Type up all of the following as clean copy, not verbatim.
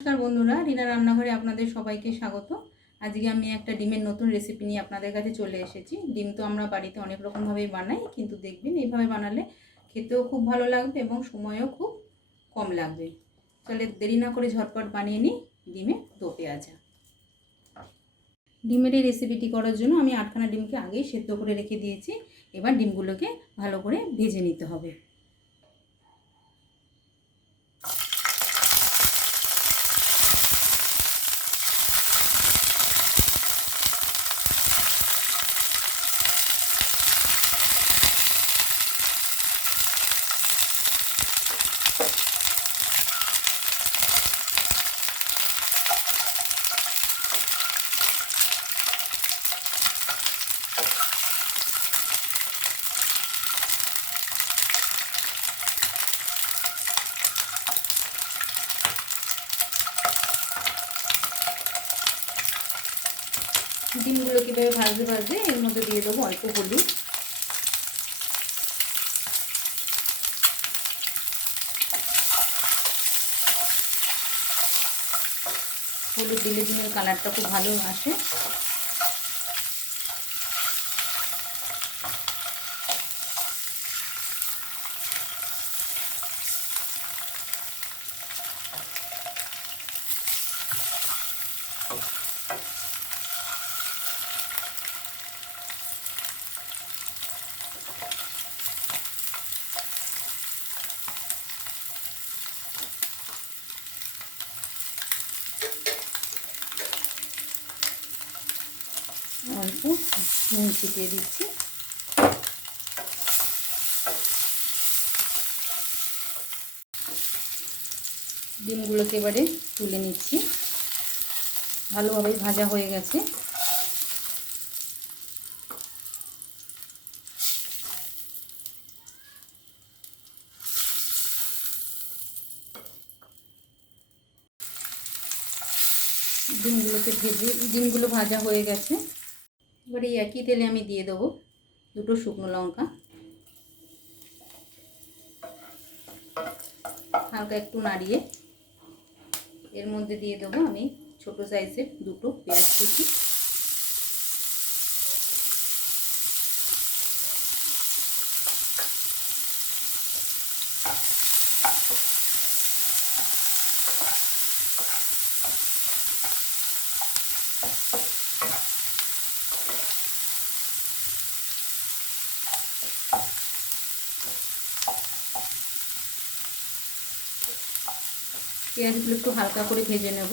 নমস্কার বন্ধুরা, রিনা রান্নাঘরে আপনাদের সবাইকে স্বাগত। আজকে আমি একটা ডিমের নতুন রেসিপি নিয়ে আপনাদের কাছে চলে এসেছি। ডিম তো আমরা বাড়িতে অনেক রকমভাবেই বানাই, কিন্তু দেখবেন এইভাবে বানালে খেতেও খুব ভালো লাগবে এবং সময়ও খুব কম লাগবে। তাহলে দেরি না করে ঝটপট বানিয়ে নিই ডিমের দো পেঁয়াজা। ডিমের এই রেসিপিটি করার জন্য আমি 8খানা ডিমকে আগেই সেদ্ধ করে রেখে দিয়েছি। এবার ডিমগুলোকে ভালো করে ভেজে নিতে হবে। ডিমগুলো কীভাবে ভাজতে ভাজতে এর মধ্যে দিয়ে দেবো অল্প হলুদ, হলুদ দিলে ডিমের কালারটা খুব ভালো আসে। অল্প নুন ছিটিয়ে দিচ্ছি। ডিমগুলোকে এবারে তুলে নিচ্ছি। ভালোভাবে ভাজা হয়ে গেছে। ডিমগুলো ভাজা হয়ে গেছে। এবারে এই একই তেলে আমি দিয়ে দেবো দুটো শুকনো লঙ্কা, হালকা একটু নাড়িয়ে এর মধ্যে দিয়ে দেবো আমি ছোটো সাইজের দুটো পেঁয়াজ কুচি। পেঁয়াজগুলো একটু হালকা করে ভেজে নেব।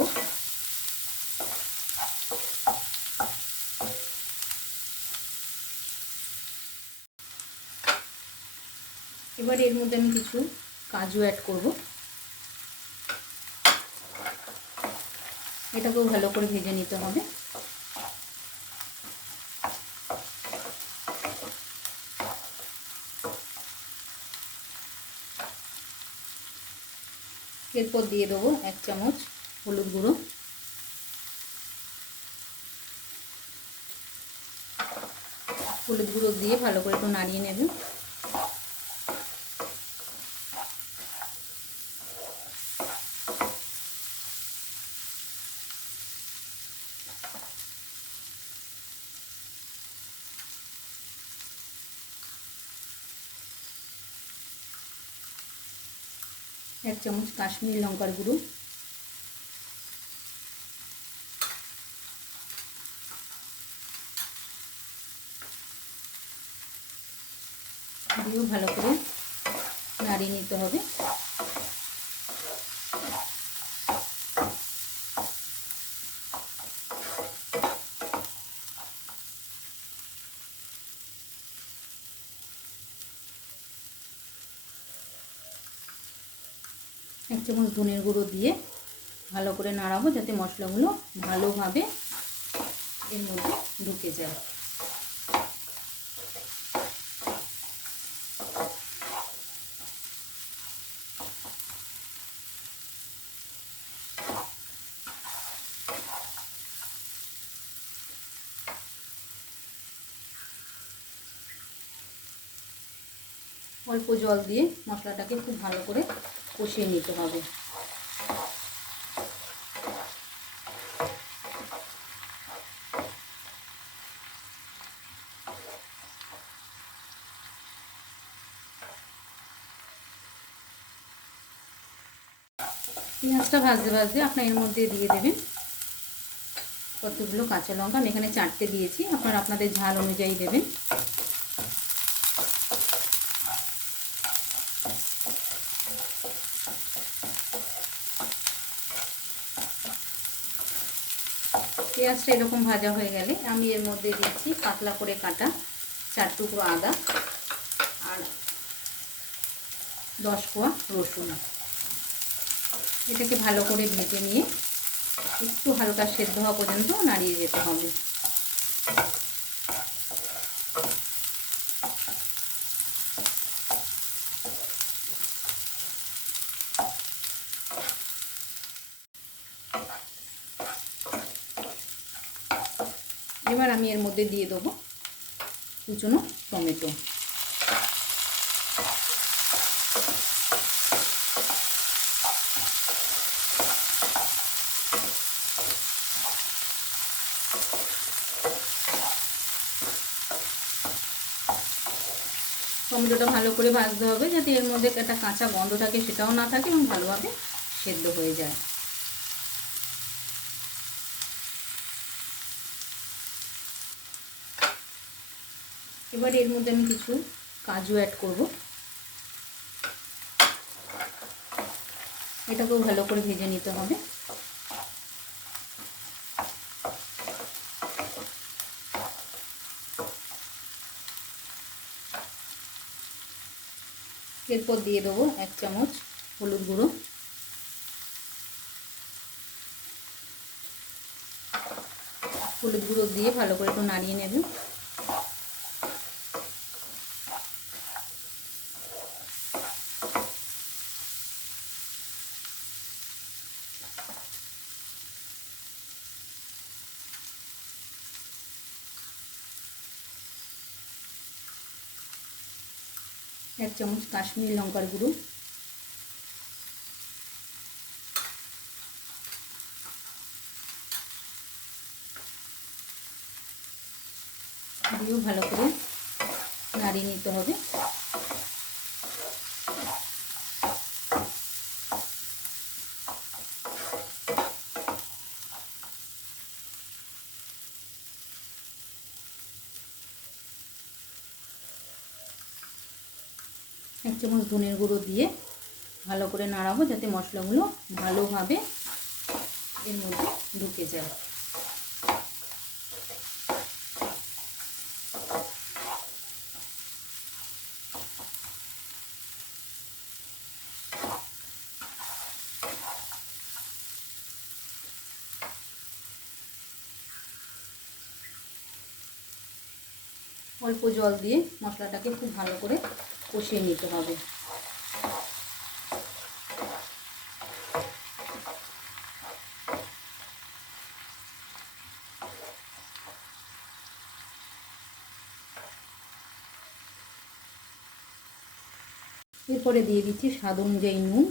এবার এর মধ্যে আমি কিছু কাজু অ্যাড করব। এটাকেও ভালো করে ভেজে নিতে হবে। এরপর দিয়ে দেবো 1 চামচ হলুদ গুঁড়ো, দিয়ে ভালো করে একটু নাড়িয়ে নেবে। এক চামচ কাশ্মীরি লঙ্কার গুঁড়ো, দিয়েও ভালো করে নাড়িয়ে নিতে হবে। এক চামচ ধনের গুঁড়ো দিয়ে ভালো করে নাড়াবো, যাতে মশলাগুলো ভালোভাবে এর মধ্যে ঢুকে যায়। অল্প জল দিয়ে মশলাটাকে খুব ভালো করে কষিয়ে নিতে হবে। পেঁয়াজটা ভাজতে ভাজতে আপনার এর মধ্যে দিয়ে দেবেন কতগুলো কাঁচা লঙ্কা। আমি এখানে 4টে দিয়েছি, আপনারা আপনাদের ঝাল অনুযায়ী দেবেন। পেঁয়াজটা এরকম ভাজা হয়ে গেলে আমি এর মধ্যে দিচ্ছি পাতলা করে কাটা 4 টুকরো আদা আর 10 কোয়া রসুন। এটাকে ভালো করে ভেজে নিয়ে একটু হালকা সেদ্ধ হওয়া পর্যন্ত নাড়িয়ে যেতে হবে। এবার আমি এর মধ্যে দিয়ে দেবো কুচনো টমেটো। টমেটোটা ভালো করে ভাজতে হবে যাতে এর মধ্যে একটা কাঁচা গন্ধ থাকে সেটাও না থাকে এবং ভালোভাবে সেদ্ধ হয়ে যায়। এবার এর মধ্যে আমি কিছু কাজু অ্যাড করব। এটাকেও ভালো করে ভেজে নিতে হবে। এরপর দিয়ে দেবো 1 চামচ হলুদ গুঁড়ো, হলুদ গুঁড়ো দিয়ে ভালো করে একটু নাড়িয়ে নেব। এক চামচ কাশ্মীরি লঙ্কার গুঁড়ো, দিয়েও ভালো করে নাড়িয়ে নিতে হবে। এক চামচ ধনের গুঁড়ো দিয়ে ভালো করে নাড়াবো যাতে মশলাগুলো ভালোভাবে এর মধ্যে ঢুকে যায়। অল্প জল দিয়ে মশলাটাকে খুব ভালো করে কষিয়ে নিতে হবে। এরপরে দিয়ে দিচ্ছি স্বাদ অনুযায়ী নুন,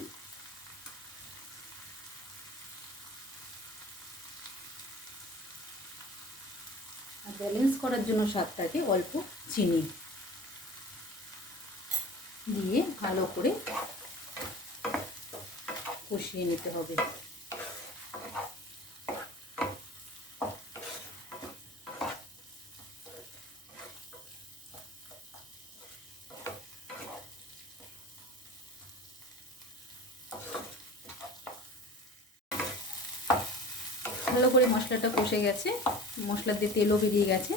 আর ব্যালেন্স করার জন্য স্বাদটাকে অল্প চিনি দিয়ে ভালো করে কষিয়ে নিতে হবে। ভালো করে মশলাটা কষে গেছে, মশলা দিয়ে তেলও বেরিয়ে গেছে।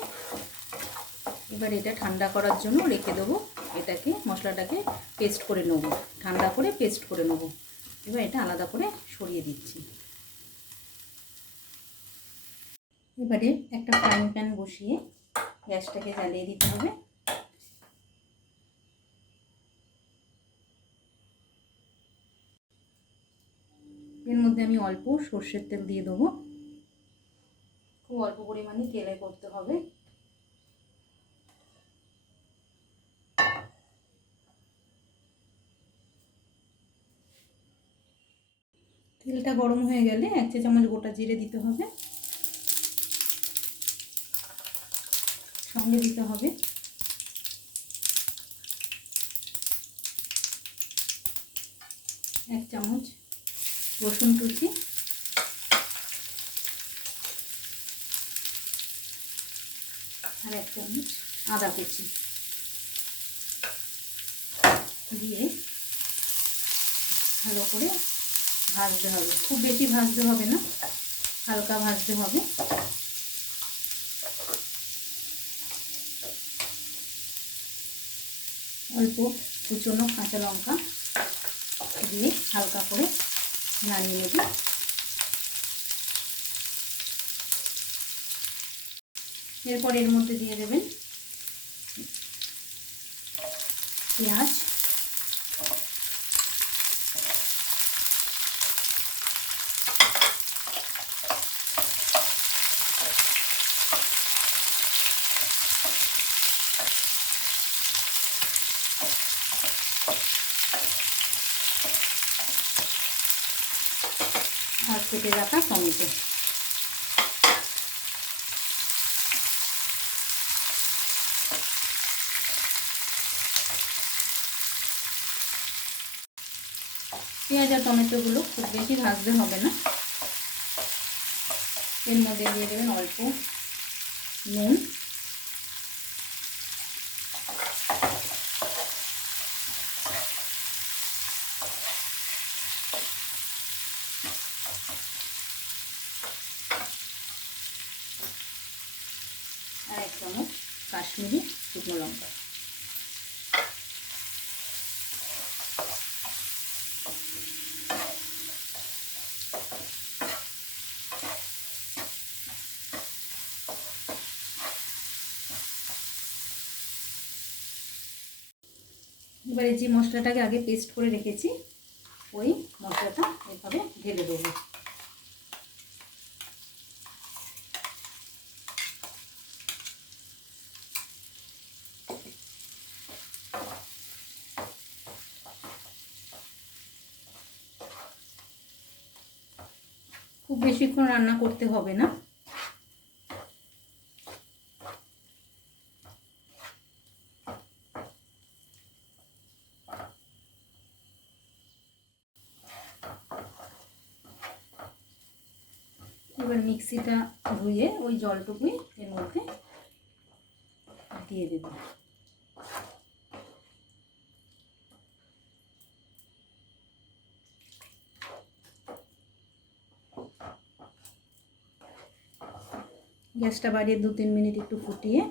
এবার এটা ঠান্ডা করার জন্য রেখে দেবো। এটাকে মশলাটাকে পেস্ট করে নেব, ঠান্ডা করে পেস্ট করে নেব। এবার এটা আলাদা করে সরিয়ে দিচ্ছি। এবারে একটা ফ্রাইং প্যান বসিয়ে গ্যাসটাকে জ্বালিয়ে দিতে হবে। এর মধ্যে আমি অল্প সর্ষের তেল দিয়ে দেবো। খুব অল্প পরিমাণে তেলে করতে হবে। তেলটা গরম হয়ে গেলে 1 চা চামচ গোটা জিরে দিতে হবে, সঙ্গে দিতে হবে 1 চামচ রসুন কুচি, আর 1 চামচ আদা কুচি দিয়ে ভালো করে ভাজতে হবে। খুব বেশি ভাজতে হবে না, হালকা ভাজতে হবে। অল্প কুচনো কাঁচা লঙ্কা দিয়ে হালকা করে নাড়িয়ে নেব। এরপর এর মধ্যে দিয়ে দেবেন পেঁয়াজ, আর কেটে রাখা টমেটো। পেঁয়াজ আর টমেটোগুলো খুব বেশি ভাজতে হবে না। এর মধ্যে দিয়ে দেবেন অল্প নুন, আর 1 চামচ কাশ্মীরি শুকনো লঙ্কা। এবারে যে মশলাটাকে আগে পেস্ট করে রেখেছি ওই মশলাটা এভাবে ঢেলে দেবো। খুব বেশিক্ষণ রান্না করতে হবে না। এবার মিক্সিটা ধুয়ে ওই জলটুকুই এর মধ্যে দিয়ে দেব। গ্যাসটা বাড়িয়ে 2-3 মিনিট একটু ফুটিয়ে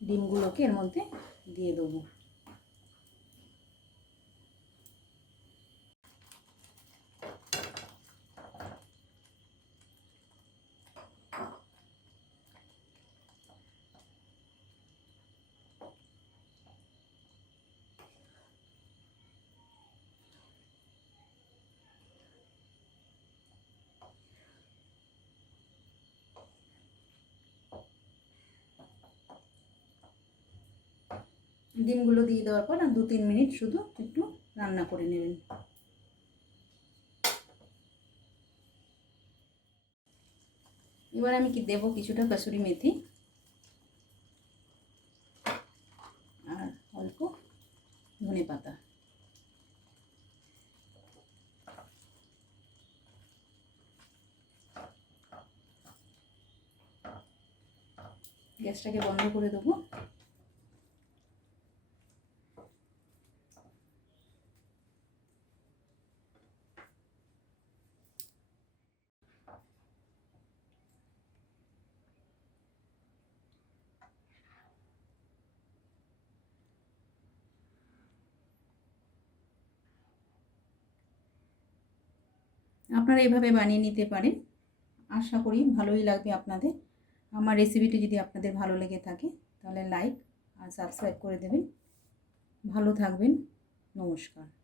ডিমগুলোকে এর মধ্যে দিয়ে দেবো। ডিমগুলো দিয়ে দেওয়ার পর আর 2-3 মিনিট শুধু একটু রান্না করে নেবেন। এবার আমি কি দেবো কিছুটা কসুরি মেথি আর অল্প ধনেপাতা। গ্যাসটাকে বন্ধ করে দেবো। আপনারা এভাবে বানিয়ে নিতে পারেন। আশা করি ভালোই লাগবে আপনাদের। আমার রেসিপিটি যদি আপনাদের ভালো লেগে থাকে তাহলে লাইক আর সাবস্ক্রাইব করে দেবেন। ভালো থাকবেন। নমস্কার।